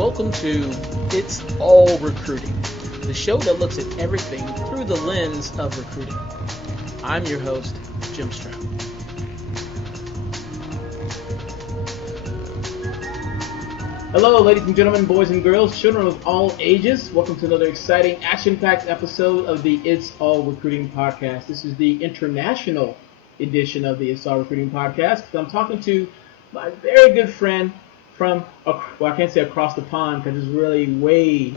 Welcome to It's All Recruiting, the show that looks at everything through the lens of recruiting. I'm your host, Jim Stroud. Hello, ladies and gentlemen, boys and girls, children of all ages. Welcome to another exciting, action-packed episode of the It's All Recruiting podcast. This is the international edition of the It's All Recruiting podcast. I'm talking to my very good friend from, well, I can't say across the pond because it's really way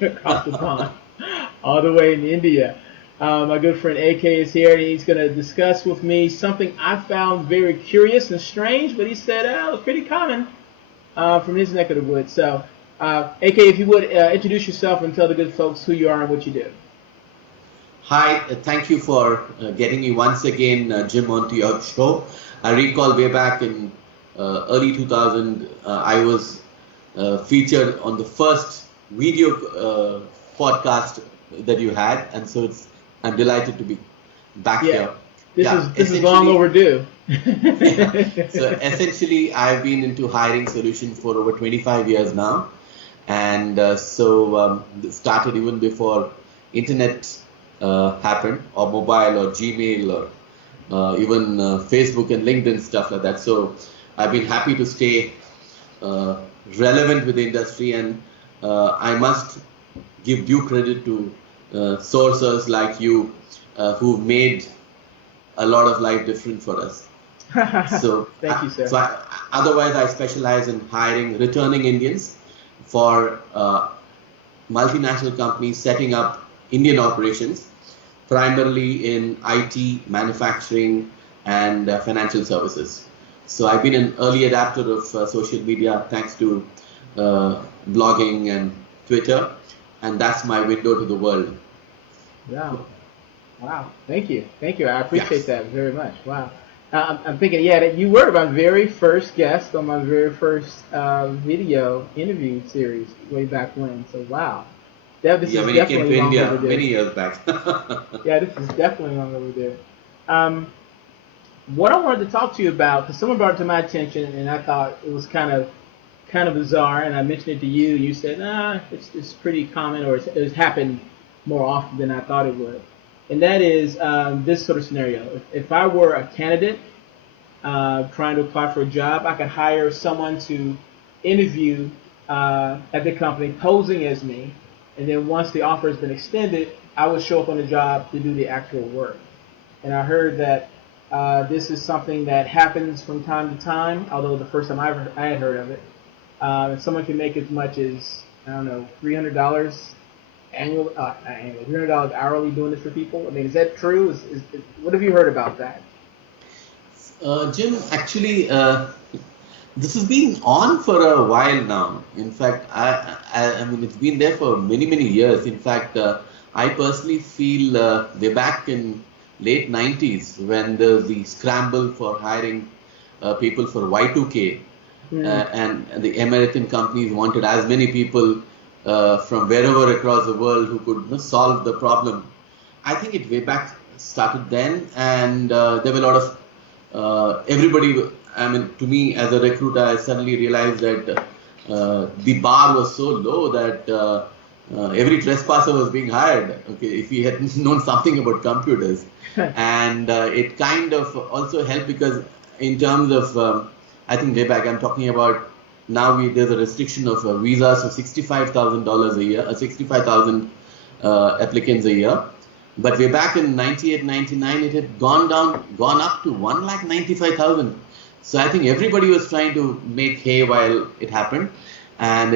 across the pond, all the way in India. My good friend AK is here, and he's going to discuss with me something I found very curious and strange, but he said it was pretty common from his neck of the woods. So, AK, if you would introduce yourself and tell the good folks who you are and what you do. Hi, thank you for getting me once again, Jim, onto your show. I recall way back in early 2000, I was featured on the first video podcast that you had, and so I'm delighted to be back here. This is long overdue. So essentially, I've been into hiring solutions for over 25 years now, and started even before internet happened, or mobile, or Gmail, or even Facebook and LinkedIn, stuff like that. So I've been happy to stay relevant with the industry, and I must give due credit to sources like you who've made a lot of life different for us. So thank you, sir. Otherwise, I specialize in hiring returning Indians for multinational companies setting up Indian operations, primarily in IT, manufacturing, and financial services. So I've been an early adapter of social media thanks to blogging and Twitter, and that's my window to the world. Wow. Thank you. I appreciate that very much. Wow. I'm thinking, that you were my very first guest on my very first video interview series way back when. So wow. This is when you came to India many years back. Yeah, this is definitely long overdue. What I wanted to talk to you about, because someone brought it to my attention, and I thought it was kind of bizarre, and I mentioned it to you. You said, it's pretty common, or it's happened more often than I thought it would. And that is this sort of scenario. If I were a candidate trying to apply for a job, I could hire someone to interview at the company posing as me, and then once the offer has been extended, I would show up on the job to do the actual work. And I heard that this is something that happens from time to time, although the first time I had heard of it. Someone can make as much as, $300 annual, $300 hourly doing this for people. I mean, is that true? What have you heard about that? Jim, actually, this has been on for a while now. In fact, I mean, it's been there for many, many years. In fact, I personally feel way back in late 90s when there was the scramble for hiring people for Y2K, and the American companies wanted as many people from wherever across the world who could solve the problem. I think it way back started then, and there were a lot of everybody. I mean, to me as a recruiter, I suddenly realized that the bar was so low that every trespasser was being hired. Okay, if he had known something about computers, and it kind of also helped because in terms of I think way back, I'm talking about now there's a restriction of visas for $65,000 a year, 65,000 applicants a year. But way back in 98, 99, it had gone up to 1,95,000. So I think everybody was trying to make hay while it happened, and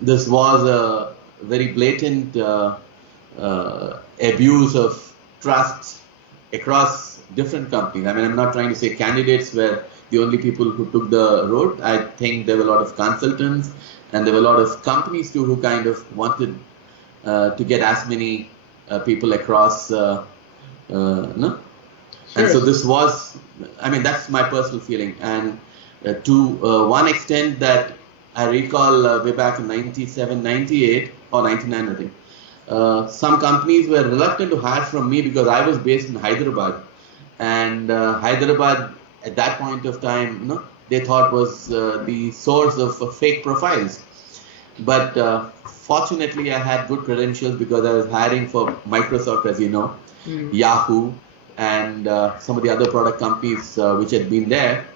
this was a very blatant abuse of trust across different companies. I mean, I'm not trying to say candidates were the only people who took the road. I think there were a lot of consultants, and there were a lot of companies too who kind of wanted to get as many people across. No. Sure. And so this was, I mean, that's my personal feeling. And to one extent that I recall way back in 97, 98 or 99, I think, some companies were reluctant to hire from me because I was based in Hyderabad. And Hyderabad at that point of time, they thought was the source of fake profiles. But fortunately, I had good credentials because I was hiring for Microsoft, as you know, Yahoo, and some of the other product companies which had been there.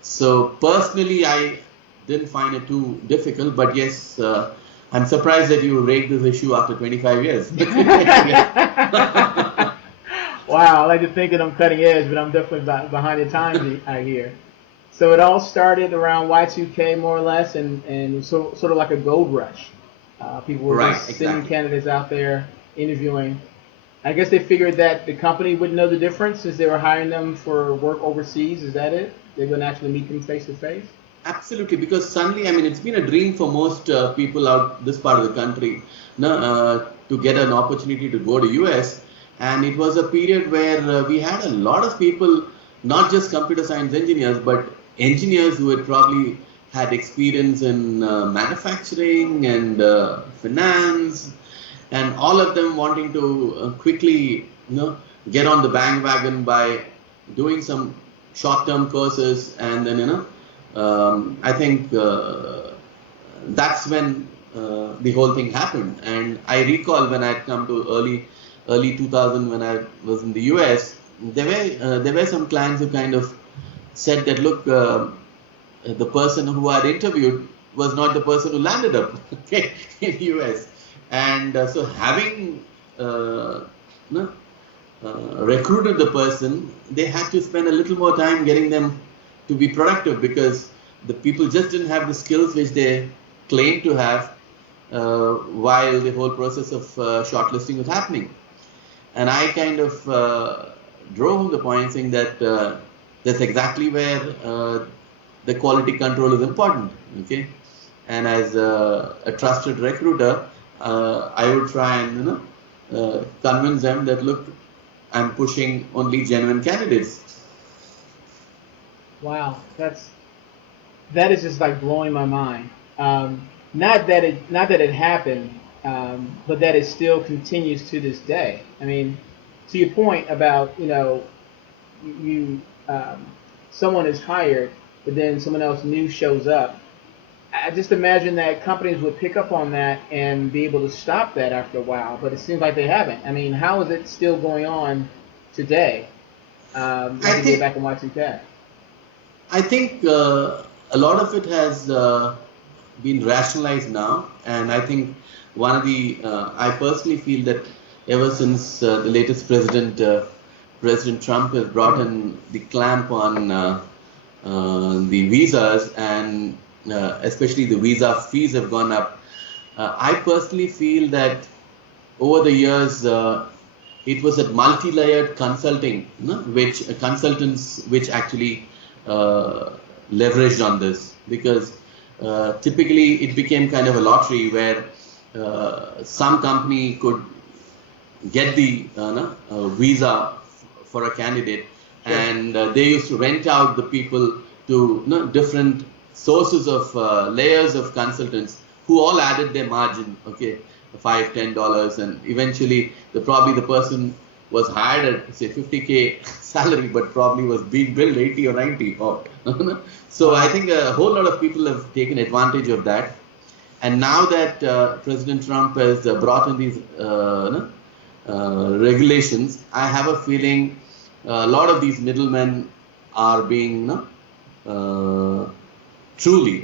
So personally, I didn't find it too difficult. But yes, I'm surprised that you raised this issue after 25 years. Wow, I like to think that I'm cutting edge, but I'm definitely behind the times, I hear. So it all started around Y2K more or less, and sort of like a gold rush. People were just sending candidates out there, interviewing. I guess they figured that the company wouldn't know the difference since they were hiring them for work overseas. Is that it? They wouldn't actually meet them face to face? Absolutely, because suddenly, I mean, it's been a dream for most people out this part of the country, to get an opportunity to go to US. And it was a period where we had a lot of people, not just computer science engineers, but engineers who had probably had experience in manufacturing and finance, and all of them wanting to quickly, get on the bandwagon by doing some short-term courses, and then, I think that's when the whole thing happened. And I recall when I had come to early 2000 when I was in the US, there were some clients who kind of said that, look, the person who I had interviewed was not the person who landed up in the US. And so having recruited the person, they had to spend a little more time getting them to be productive, because the people just didn't have the skills which they claimed to have while the whole process of shortlisting was happening. And I kind of drove home the point saying that that's exactly where the quality control is important. Okay, and as a trusted recruiter, I would try and convince them that, look, I'm pushing only genuine candidates. Wow, that is just like blowing my mind. Not that it happened, but that it still continues to this day. I mean, to your point about someone is hired, but then someone else new shows up. I just imagine that companies would pick up on that and be able to stop that after a while, but it seems like they haven't. I mean, how is it still going on today? I think back in Y2K. I think a lot of it has been rationalized now, and I think one of the I personally feel that ever since the latest President Trump has brought in the clamp on the visas, and especially the visa fees have gone up. I personally feel that over the years it was a multi-layered consulting, which consultants which actually leveraged on this, because typically it became kind of a lottery where some company could get the visa for a candidate, and they used to rent out the people to different sources of layers of consultants who all added their margin, okay, $5-10, and eventually probably the person was hired at say 50K salary, but probably was being billed 80 or 90. So I think a whole lot of people have taken advantage of that. And now that President Trump has brought in these regulations, I have a feeling a lot of these middlemen are being truly,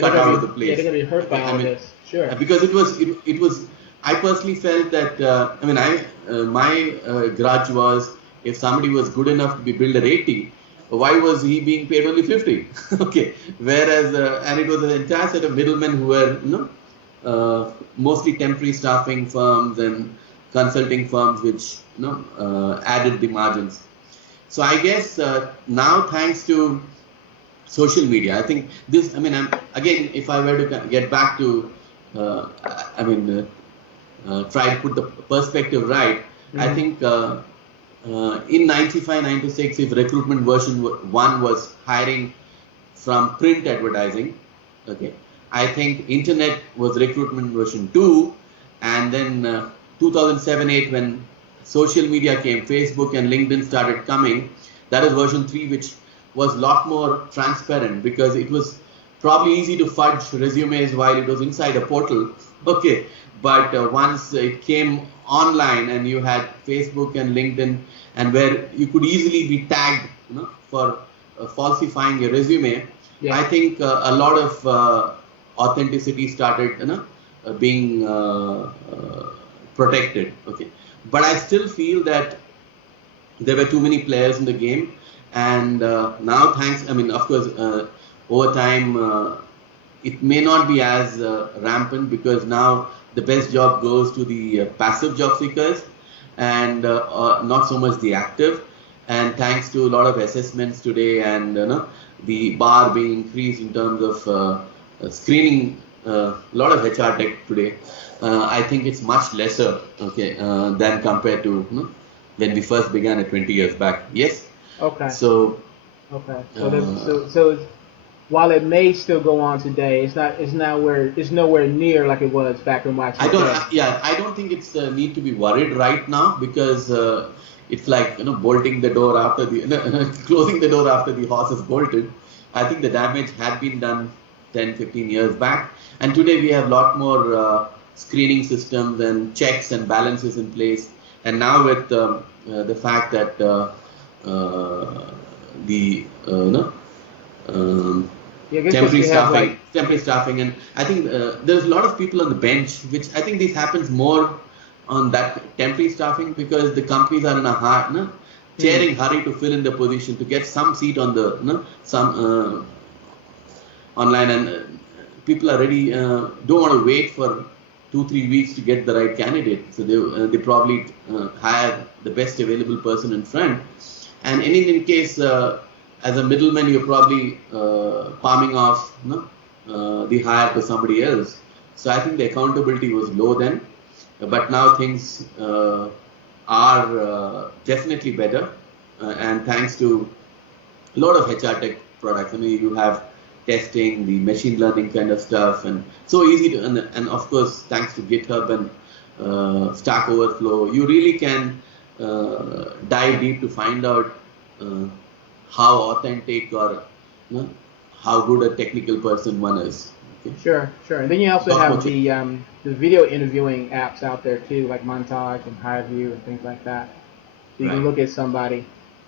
cut out of the place. Yeah, they're going to be hurt by all this. Sure. Because it was. I personally felt that. My grudge was, if somebody was good enough to be billed at 80, why was he being paid only 50? Okay. Whereas, and it was an entire set of middlemen who were, mostly temporary staffing firms and consulting firms, which added the margins. So I guess now, thanks to social media, I think this. Again, if I were to get back to, try to put the perspective right. Mm-hmm. I think in 95, 96, if recruitment version 1 was hiring from print advertising, okay, I think internet was recruitment version 2, and then 2007-8 when social media came, Facebook and LinkedIn started coming, That is version 3, which was a lot more transparent because it was probably easy to fudge resumes while it was inside a portal. Okay, but once it came online and you had Facebook and LinkedIn, and where you could easily be tagged, for falsifying your resume, Yeah. I think a lot of authenticity started, being protected. Okay, but I still feel that there were too many players in the game, and now thanks, I mean, of course, over time, it may not be as rampant because now the best job goes to the passive job seekers and not so much the active. And thanks to a lot of assessments today and the bar being increased in terms of screening, a lot of HR tech today, I think it's much lesser, okay, than compared to when we first began at 20 years back. Yes. Okay. So. Okay. So it's, while it may still go on today, it's nowhere near like it was back in Wax. I don't think it's need to be worried right now because it's like bolting the door after the closing the door after the horse is bolted. I think the damage had been done 10-15 years back, and today we have a lot more screening systems and checks and balances in place. And now with the fact that temporary staffing, and I think there's a lot of people on the bench, which I think this happens more on that temporary staffing because the companies are in a tearing hurry to fill in the position to get some seat on the some online, and people are ready, don't want to wait for 2-3 weeks to get the right candidate, so they probably hire the best available person in front. And in any case, as a middleman, you're probably palming off the hire to somebody else. So I think the accountability was low then, but now things are definitely better, and thanks to a lot of HR tech products. I mean, you have testing, the machine learning kind of stuff, and so easy to, and of course, thanks to GitHub and Stack Overflow, you really can dive deep to find out how authentic or how good a technical person one is. Okay. Sure. And then you also have the video interviewing apps out there too, like Montage and HireVue and things like that. So you can look at somebody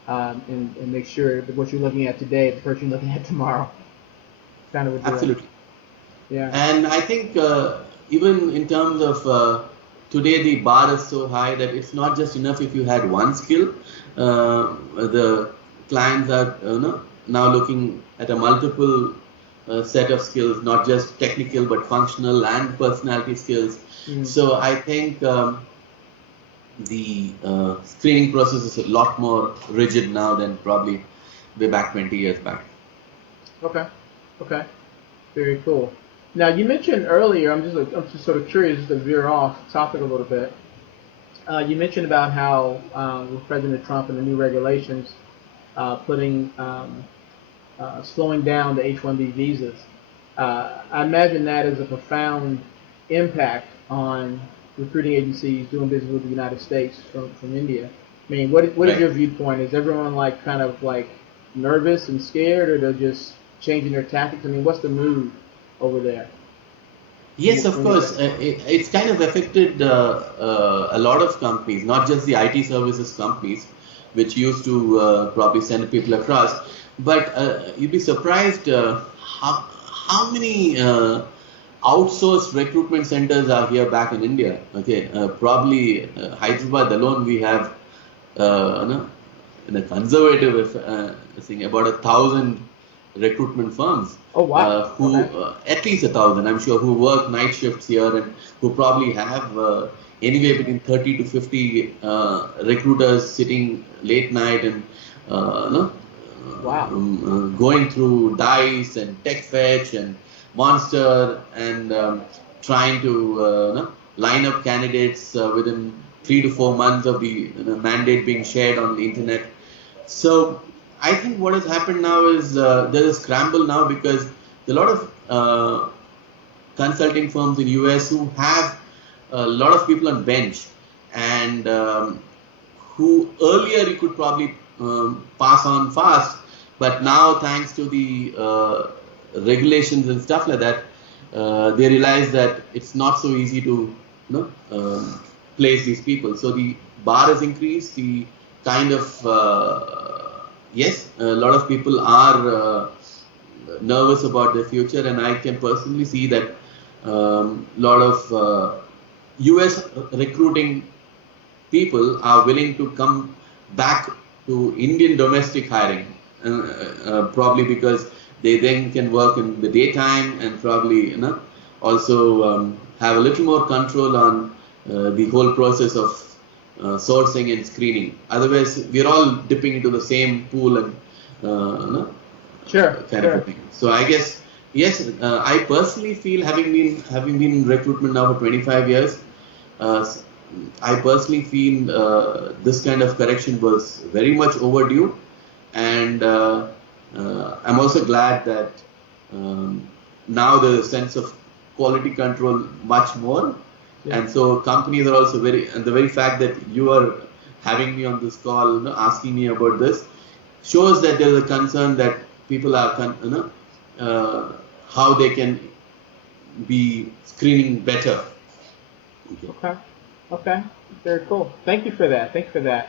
and make sure that what you're looking at today, the person you're looking at tomorrow. Kind of absolutely. Yeah. And I think even in terms of today, the bar is so high that it's not just enough if you had one skill. The clients are now looking at a multiple set of skills, not just technical but functional and personality skills. So I think the screening process is a lot more rigid now than probably way back 20 years back. Okay. Very cool. Now you mentioned earlier, I'm just sort of curious to veer off topic a little bit. You mentioned about how with President Trump and the new regulations slowing down the H-1B visas. I imagine that is a profound impact on recruiting agencies doing business with the United States from India. I mean, what is your viewpoint? Is everyone kind of nervous and scared, or they're just changing their tactics? I mean, what's the mood over there? Yes, of course. It's kind of affected a lot of companies, not just the IT services companies, which used to probably send people across. But you'd be surprised how many outsourced recruitment centers are here back in India. Okay, probably Hyderabad alone we have in a conservative thing about 1,000 recruitment firms. Oh wow! Who at least 1,000, I'm sure, who work night shifts here and who probably have anywhere between 30 to 50 recruiters sitting late night and going through Dice and TechFetch and Monster and trying to line up candidates within 3 to 4 months of the mandate being shared on the internet. So I think what has happened now is there's a scramble now because there are a lot of consulting firms in US who have a lot of people on bench and who earlier you could probably pass on fast. But now, thanks to the regulations and stuff like that, they realize that it's not so easy to place these people. So the bar has increased. The kind of yes, a lot of people are nervous about their future, and I can personally see that a lot of US recruiting people are willing to come back to Indian domestic hiring, probably because they then can work in the daytime and probably also have a little more control on the whole process of sourcing and screening. Otherwise, we're all dipping into the same pool and kind of a thing. So I guess yes, I personally feel having been in recruitment now for 25 years. I personally feel this kind of correction was very much overdue, and I'm also glad that now there's a sense of quality control much more, and so companies are also and the very fact that you are having me on this call, asking me about this, shows that there's a concern that people are, how they can be screening better. Okay, very cool. Thank you for that. I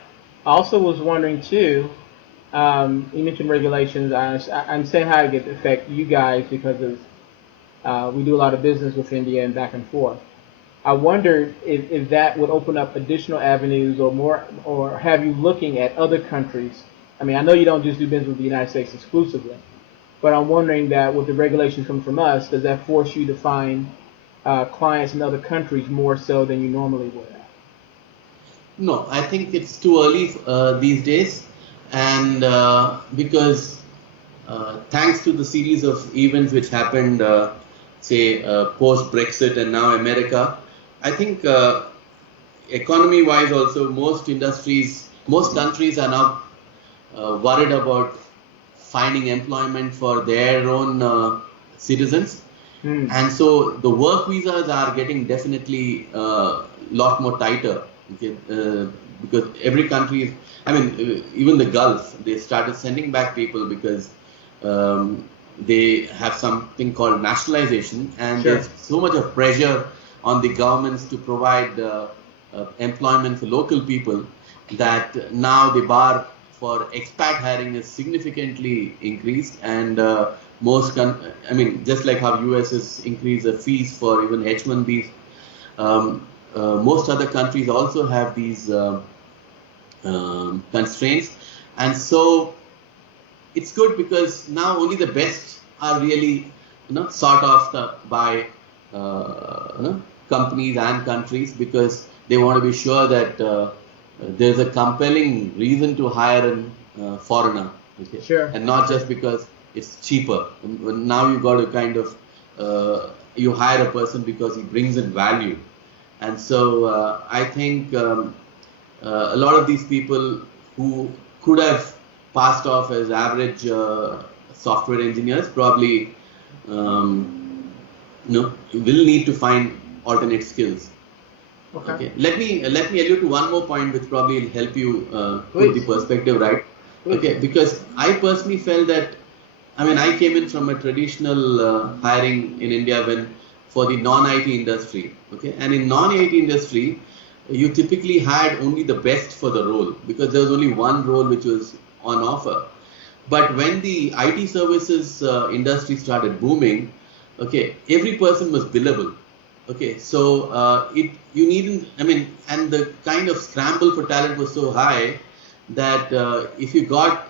also was wondering too, you mentioned regulations. I'm saying how it affect you guys because of we do a lot of business with India and back and forth. I wondered if that would open up additional avenues or more, or have you looking at other countries. I mean, I know you don't just do business with the United States exclusively, but I'm wondering that with the regulations coming from us, does that force you to find clients in other countries more so than you normally would? No, I think it's too early these days, and because thanks to the series of events which happened, say post Brexit and now America, I think economy-wise also most countries are now worried about finding employment for their own citizens. And so the work visas are getting definitely a lot more tighter, okay? Because every country, even the Gulf, they started sending back people because they have something called nationalization, and there's so much of pressure on the governments to provide employment for local people that now the bar for expat hiring is significantly increased, and just like how US has increased the fees for even H-1Bs, most other countries also have these constraints, and so it's good because now only the best are really sought after by companies and countries, because they want to be sure that there's a compelling reason to hire a foreigner, okay? And not just because it's cheaper. Now you got to kind of you hire a person because he brings in value, and so I think a lot of these people who could have passed off as average software engineers probably will need to find alternate skills. Okay. Let me allude to one more point which probably will help you put the perspective right. Okay, because I personally felt that, I came in from a traditional hiring in India for the non-IT industry. Okay, and in non-IT industry, you typically had only the best for the role because there was only one role which was on offer. But when the IT services industry started booming, okay, every person was billable. Okay, so you needn't, and the kind of scramble for talent was so high that if you got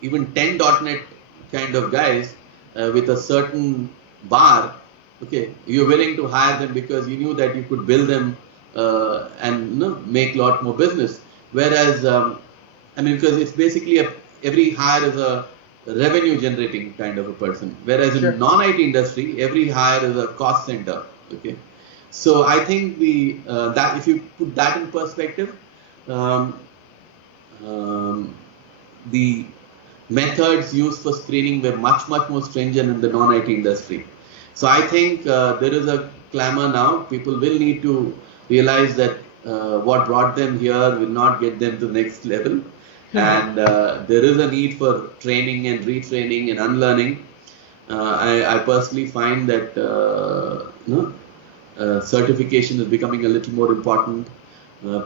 even 10 .NET kind of guys with a certain bar, okay, you're willing to hire them because you knew that you could bill them and make a lot more business. Whereas, because it's basically every hire is a revenue generating kind of a person. Whereas in non-IT industry, every hire is a cost center. Okay. So I think that if you put that in perspective, the methods used for screening were much more stringent in the non-IT industry. So I think there is a clamor now. People will need to realize that what brought them here will not get them to the next level, and there is a need for training and retraining and unlearning. I personally find that certification is becoming a little more important.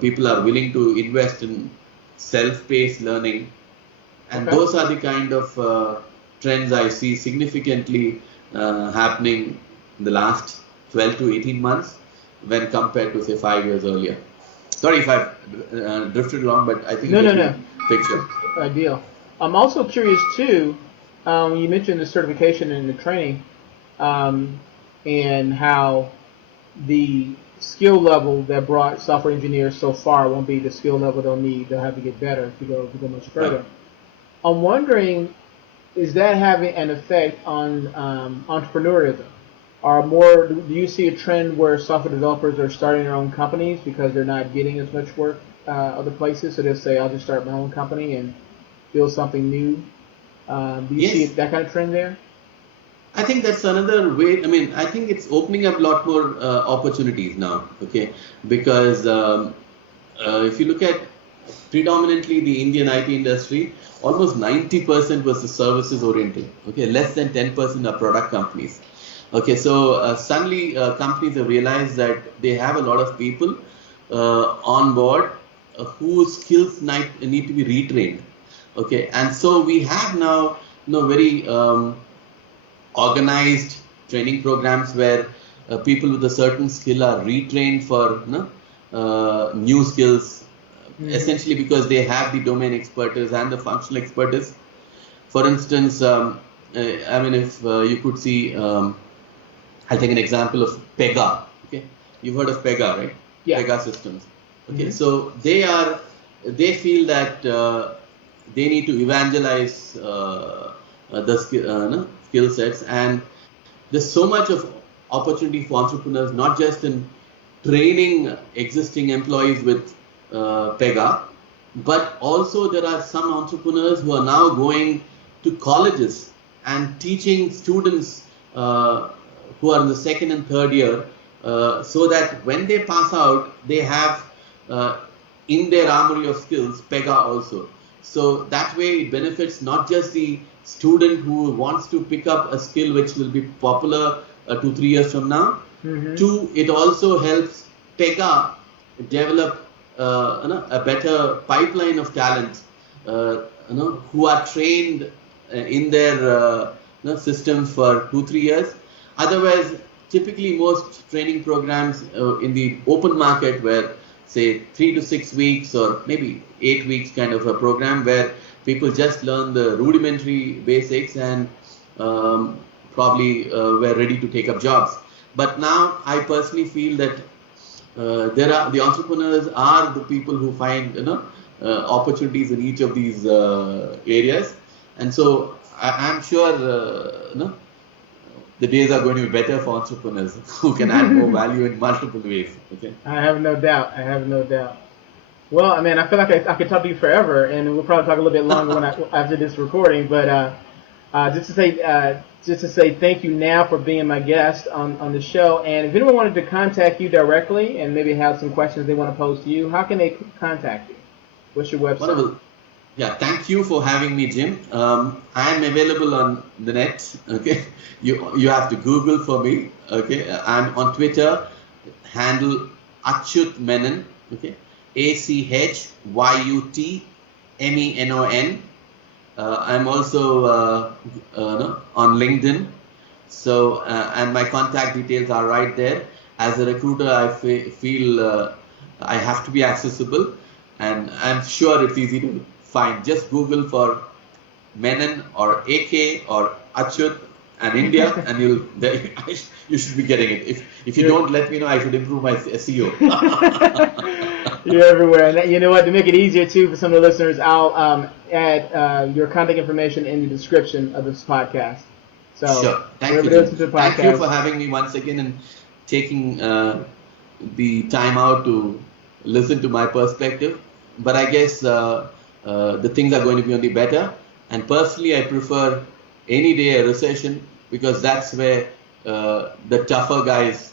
People are willing to invest in self-paced learning, and Okay. those are the kind of trends I see significantly happening in the last 12 to 18 months when compared to, say, 5 years earlier. Sorry if I've drifted along, but I think you No, no, get no. the picture. It's ideal. I'm also curious too. When you mentioned the certification and the training, um, and how the skill level that brought software engineers so far won't be the skill level they'll need. They'll have to get better to go much Right. further. I'm wondering, is that having an effect on entrepreneurism? Do you see a trend where software developers are starting their own companies because they're not getting as much work other places? So they'll say, "I'll just start my own company and build something new." Do you see Yes, that kind of trend there? I think that's another way. I mean, I think it's opening up a lot more opportunities now. Okay, because if you look at predominantly the Indian IT industry, almost 90% was the services oriented. Okay, less than 10% are product companies. Okay, so suddenly companies have realized that they have a lot of people on board whose skills need to be retrained. Okay, and so we have now, very organized training programs where people with a certain skill are retrained for new skills, Mm-hmm. essentially because they have the domain expertise and the functional expertise. For instance, I mean, if you could see, I'll take an example of Pega. Okay, you've heard of Pega, right? Yeah. Pega systems. Okay, Mm-hmm. so they feel that they need to evangelize the skill sets, and there's so much of opportunity for entrepreneurs, not just in training existing employees with Pega, but also there are some entrepreneurs who are now going to colleges and teaching students who are in the second and third year, so that when they pass out, they have uh, in their armory of skills Pega also. So that way it benefits not just the student who wants to pick up a skill which will be popular 2 3 years from now. Mm-hmm. Two, it also helps Pega develop a better pipeline of talent, who are trained in their systems for 2 3 years. Otherwise, typically most training programs in the open market were, say, 3 to 6 weeks or maybe 8 weeks kind of a program where people just learn the rudimentary basics and probably were ready to take up jobs. But now I personally feel that there are the entrepreneurs are the people who find opportunities in each of these areas, and so I'm sure the days are going to be better for entrepreneurs who can add more value in multiple ways. Okay. I have no doubt. I have no doubt. Well, I mean, I feel like I could talk to you forever, and we'll probably talk a little bit longer after this recording. But just to say thank you now for being my guest on the show. And if anyone wanted to contact you directly and maybe have some questions they want to pose to you, how can they contact you? What's your website? Wonderful. Yeah, thank you for having me, Jim. I am available on the net. Okay, you have to Google for me. Okay, I'm on Twitter, handle Achyut Menon. Okay, ACHYUTMENON. I'm also no, on LinkedIn. So and my contact details are right there. As a recruiter, I feel I have to be accessible, and I'm sure it's easy to find. Just Google for Menon or AK or Achyut and India, and you should be getting it. If you You're, don't, let me know. I should improve my SEO. you're everywhere. And you know what? To make it easier too for some of the listeners, I'll add your contact information in the description of this podcast. So Sure. Thank you, wherever they Jim. listen to the Thank you podcast, for having me once again and taking the time out to listen to my perspective. But I guess the things are going to be only better. And personally, I prefer any day a recession because that's where the tougher guys,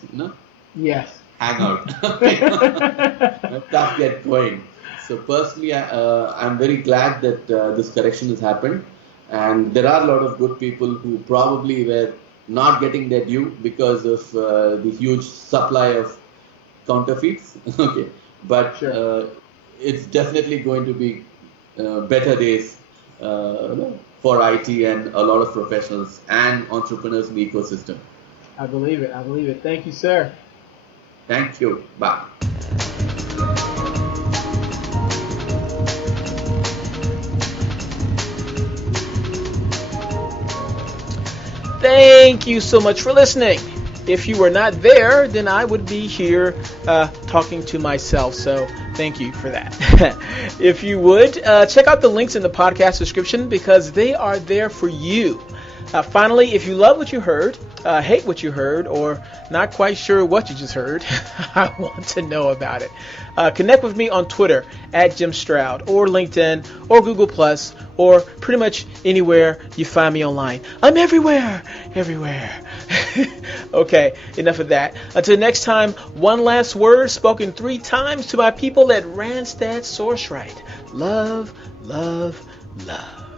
yes. hang out. The tough get going. So personally, I'm very glad that this correction has happened, and there are a lot of good people who probably were not getting their due because of the huge supply of counterfeits. Okay, but Sure. it's definitely going to be better days for IT and a lot of professionals and entrepreneurs in the ecosystem. I believe it. I believe it. Thank you, sir. Thank you. Bye. Thank you so much for listening. If you were not there, then I would be here talking to myself. So thank you for that. If you would, check out the links in the podcast description because they are there for you. Finally, if you love what you heard, hate what you heard, or not quite sure what you just heard, I want to know about it. Connect with me on Twitter at Jim Stroud, or LinkedIn, or Google+, or pretty much anywhere you find me online. I'm everywhere. Okay, enough of that. Until next time, one last word spoken 3 times to my people at Randstad Sourceright. Love, love, love.